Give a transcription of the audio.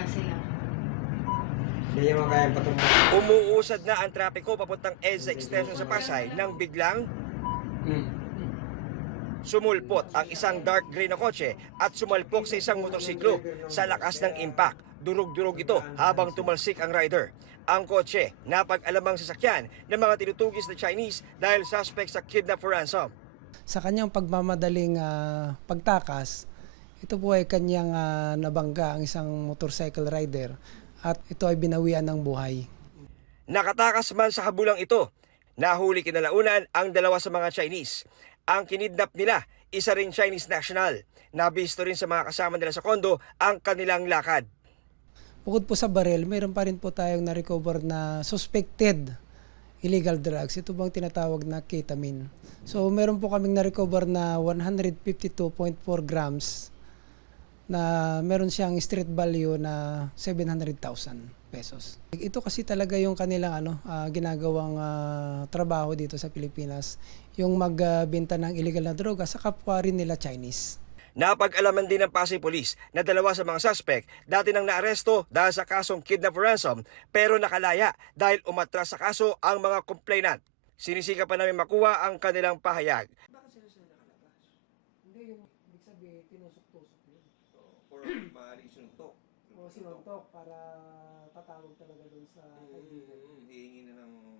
kaya sila. Hindi niya makayang patungo. Umuusad na ang trapiko papuntang EDSA Extension sa Pasay nang biglang sumulpot ang isang dark gray na kotse at sumalpok sa isang motorsiklo. Sa lakas ng impact, durog-durog ito habang tumalsik ang rider. Ang kotse, napag-alamang sasakyan ng mga tinutugis na Chinese dahil suspect sa kidnap for ransom. Sa kanyang pagmamadaling pagtakas, ito po ay kanyang nabangga ang isang motorcycle rider at ito ay binawian ng buhay. Nakatakas man sa habulang ito, nahuli kinalaunan ang dalawa sa mga Chinese. Ang kinidnap nila, isa ring Chinese national. Nabisto rin sa mga kasama nila sa kondo ang kanilang lakad. Bukod po sa baril, mayroon pa rin po tayong na-recover na suspected illegal drugs. Ito bang tinatawag na ketamine. So meron po kaming na-recover na 152.4 grams na meron siyang street value na 700,000 pesos. Ito kasi talaga yung kanilang ginagawang trabaho dito sa Pilipinas, yung magbenta ng illegal na droga sa kapwa rin nila Chinese. Napag-alaman din ng Pasay Police na dalawa sa mga suspect dati nang naaresto dahil sa kasong kidnap for ransom pero nakalaya dahil umatras sa kaso ang mga complainant. Sinisika pa namin makuha ang kanilang pahayag. Bakit sila nakalabas? Hindi, yung ibig sabihin, tinusok-tusok yun. Or maaaring suntok. O sinuntok para tatawag talaga dun sa kaibigan. Hihingi na ng